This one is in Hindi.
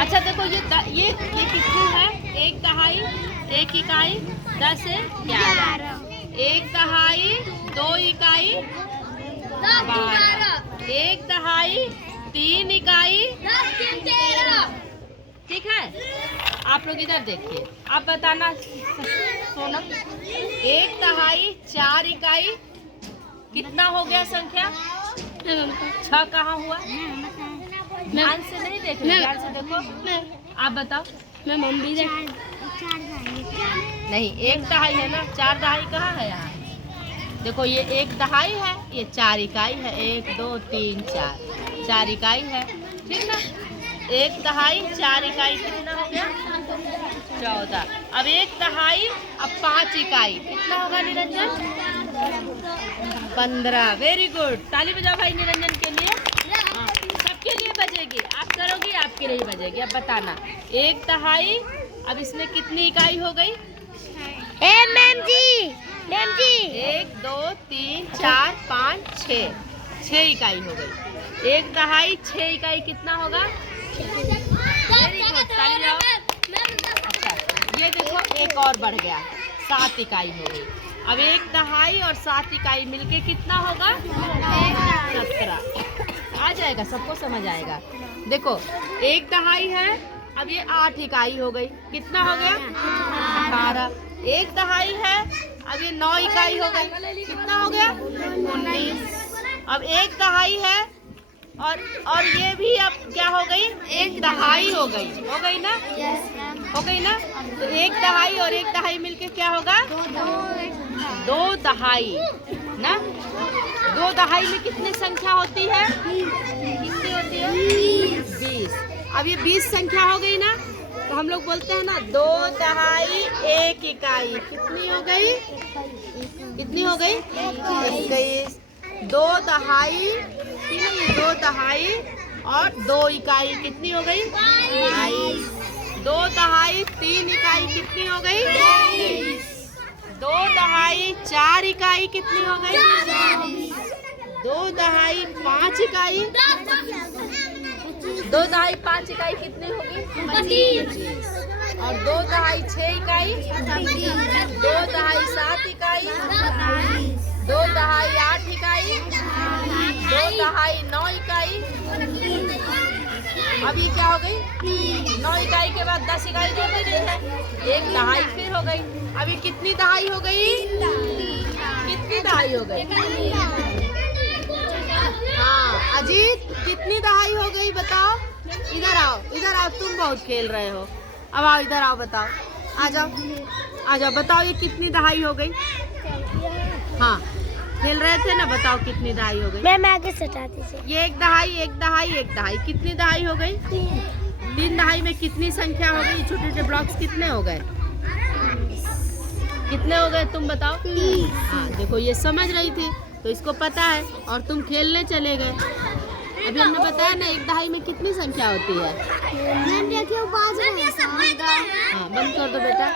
अच्छा देखो ये कितनी है? एक दहाई, एक इकाई, 10 से 11, एक दहाई, 2 इकाई, 12, एक दहाई, 3 इकाई, 13। ठीक है, आप लोग इधर देखिए, आप बताना सोनम। एक दहाई, 4 इकाई कितना हो गया संख्या? 6 कहाँ हुआ? ध्यान से नहीं देख रहे, ध्यान से देखो। आप बताओ। मैं मम्मी नहीं, एक दहाई है ना, 4 दहाई कहाँ है यहाँ? देखो ये एक दहाई है, ये 4 इकाई है। 1 2 3 4, 4 इकाई है, ठीक ना? एक दहाई, 4 इकाई कितना हो गया? 14। अब एक दहाई, अब 5 इकाई कितना होगा निरंजन? 15। वेरी गुड, ताली बजाओ भाई निरंजन के लिए। सबके लिए बजेगी, आप करोगी आपके लिए बजेगी। अब बताना, एक दहाई, अब इसमें कितनी इकाई हो गई? मैम जी 1 2 3 4 5 6 इकाई हो गई। एक दहाई, 6 इकाई कितना होगा? वेरी गुड, ताली जाओ। अच्छा, ये देखो एक और बढ़ गया, 7 इकाई हो गई। अब एक दहाई और 7 इकाई मिलके कितना होगा? 17। आ जाएगा, सबको समझ आएगा। देखो एक दहाई है, अब ये 8 इकाई हो गई, कितना हो गया? 18। एक दहाई है, अब ये 9 इकाई हो गई, कितना हो गया? 19। अब एक दहाई है और ये भी अब क्या हो गई? एक दहाई हो गई ना? हो गई ना? तो एक दहाई और एक दहाई मिलके क्या होगा? 2 दहाई ना? 2 दहाई में कितनी संख्या होती है? कितनी होती है? 20। अब ये 20 संख्या हो गई ना, तो हम लोग बोलते हैं ना 2 दहाई 1 इकाई। कितनी हो गई? कितनी हो गई? 21। 2 दहाई, 2 दहाई और 2 इकाई कितनी हो गई? 22। 2 दहाई 3 इकाई कितनी हो गई? 23। 2 दहाई 4 इकाई कितनी हो गई? 2 दहाई 5 इकाई, 2 दहाई 5 इकाई कितनी होगी? 25। और 2 दहाई 6 इकाई, 2 दहाई 7 इकाई, 2 दहाई 8 इकाई, 2 दहाई 9 इकाई। अब ये क्या हो गई? 9 इकाई के बाद 10 इकाई जो दे रही है, एक दहाई फिर हो गई। अभी कितनी दहाई हो गई? कितनी दहाई हो गई? हाँ अजीत, कितनी दहाई हो गई बताओ? इधर आओ, तुम बहुत खेल रहे हो। अब आओ, इधर आओ, बताओ। आ जाओ, बताओ ये कितनी दहाई हो गई? हाँ खेल रहे थे ना, बताओ कितनी दहाई हो गई? मैम आगे सटा दीजिए। ये एक दहाई, एक दहाई, एक दहाई, कितनी दहाई हो गई? 3 दहाई में कितनी संख्या हो गई? छोटे छोटे ब्लॉक्स कितने हो गए? कितने हो गए तुम बताओ? 30। हाँ देखो, ये समझ रही थी तो इसको पता है, और तुम खेलने चले गए। अभी हमने बताया ना एक दहाई में कितनी संख्या होती है? मैम देखिए, 5 हाँ बंद कर दो बेटा।